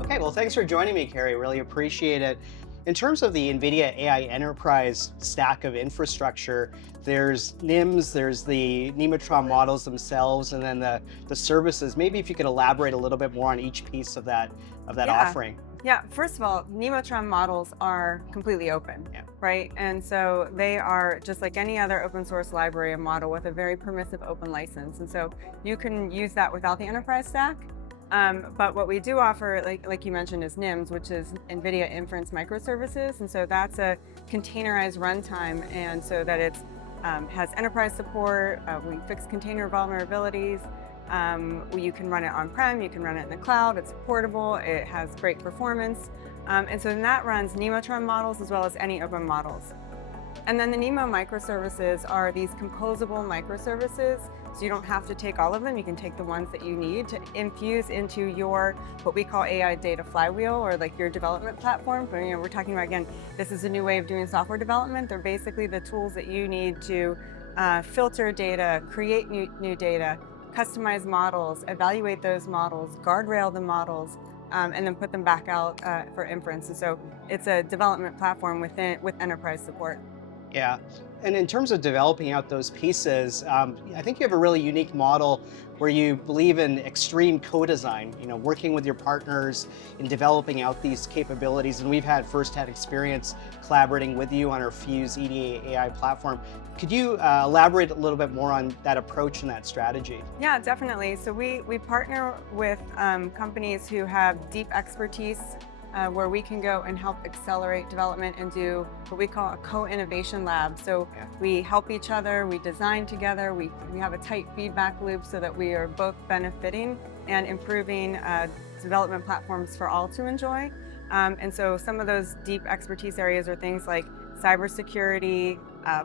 Okay, well, thanks for joining me, Kari. Really appreciate it. In terms of the NVIDIA AI enterprise stack of infrastructure, there's NIMs, there's the Nemotron models themselves, and then the services. Maybe if you could elaborate a little bit more on each piece of that offering. Yeah, first of all, Nemotron models are completely open, right? And so they are just like any other open source library of model with a very permissive open license. And so you can use that without the enterprise stack. But what we do offer, like you mentioned, is NIMs, which is NVIDIA Inference Microservices. And so that's a containerized runtime, and so that it has enterprise support. We fix container vulnerabilities. You can run it on-prem, you can run it in the cloud, it's portable, it has great performance. And so then that runs Nemotron models as well as any open models. And then the NeMo microservices are these composable microservices. So you don't have to take all of them, you can take the ones that you need to infuse into your, what we call AI data flywheel, or like your development platform. But, we're talking about, again, this is a new way of doing software development. They're basically the tools that you need to filter data, create new data, customize models, evaluate those models, guardrail the models, and then put them back out for inference. And so it's a development platform with enterprise support. Yeah, and in terms of developing out those pieces, I think you have a really unique model where you believe in extreme co-design, working with your partners in developing out these capabilities. And we've had firsthand experience collaborating with you on our Fuse EDA AI platform. Could you elaborate a little bit more on that approach and that strategy? Yeah, definitely. So we partner with companies who have deep expertise where we can go and help accelerate development and do what we call a co-innovation lab. So we help each other, we design together, we have a tight feedback loop so that we are both benefiting and improving development platforms for all to enjoy. And so some of those deep expertise areas are things like cybersecurity,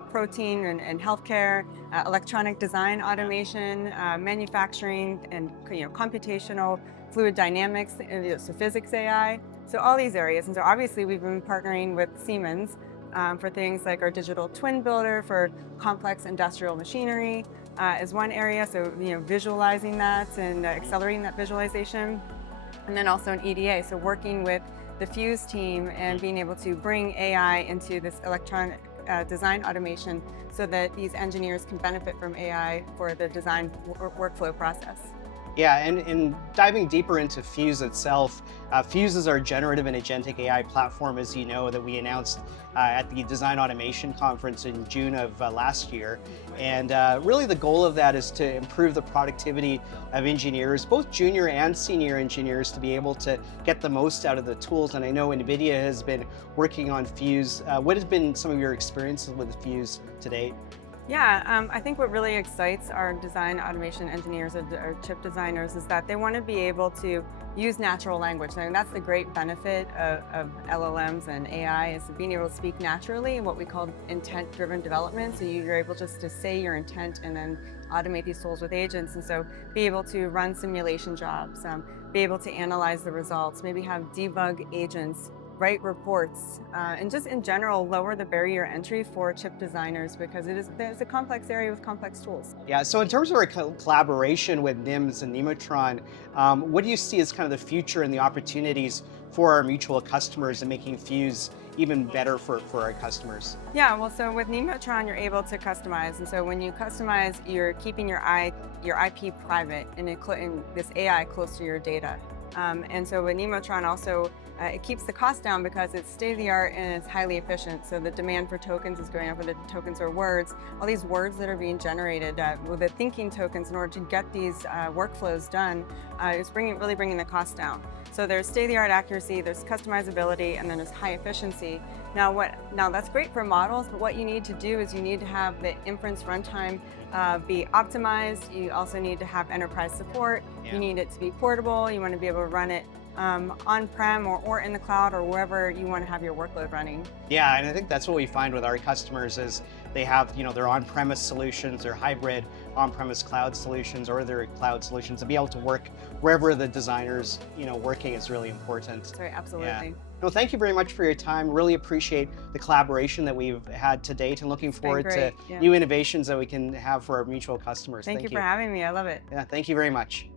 protein and healthcare, electronic design automation, manufacturing, and computational fluid dynamics, so physics AI. So all these areas. And so obviously we've been partnering with Siemens for things like our digital twin builder for complex industrial machinery is one area. So visualizing that and accelerating that visualization. And then also in EDA, so working with the Fuse team and being able to bring AI into this electronic design automation so that these engineers can benefit from AI for the design workflow process. Yeah, and diving deeper into Fuse itself, Fuse is our generative and agentic AI platform, as you know, that we announced at the Design Automation Conference in June of last year. And really the goal of that is to improve the productivity of engineers, both junior and senior engineers, to be able to get the most out of the tools. And I know NVIDIA has been working on Fuse. What has been some of your experiences with Fuse to date? Yeah, I think what really excites our design automation engineers or chip designers is that they want to be able to use natural language. I mean, that's the great benefit of LLMs and AI, is being able to speak naturally in what we call intent-driven development. So you're able just to say your intent and then automate these tools with agents. And so be able to run simulation jobs, be able to analyze the results, maybe have debug agents, write reports, and just in general lower the barrier entry for chip designers, because there's a complex area with complex tools. Yeah, so in terms of our collaboration with NIMs and Nemotron, what do you see as kind of the future and the opportunities for our mutual customers and making Fuse even better for our customers? Yeah, well, so with Nemotron, you're able to customize. And so when you customize, you're keeping your IP private and this AI close to your data. And so with Nemotron also, it keeps the cost down because it's state-of-the-art and it's highly efficient. So the demand for tokens is going up, whether the tokens are words. All these words that are being generated with the thinking tokens in order to get these workflows done is really bringing the cost down. So there's state-of-the-art accuracy, there's customizability, and then there's high efficiency. Now that's great for models, but what you need to do is you need to have the inference runtime be optimized. You also need to have enterprise support. You need it to be portable. You want to be able to run it on-prem or in the cloud or wherever you want to have your workload running. Yeah, and I think that's what we find with our customers is they have, their on-premise solutions, their hybrid on-premise cloud solutions, or their cloud solutions. To be able to work wherever the designer's, working is really important. Sorry, absolutely. Yeah. No, thank you very much for your time. Really appreciate the collaboration that we've had to date, and looking forward to new innovations that we can have for our mutual customers. Thank you for having me. I love it. Yeah, thank you very much.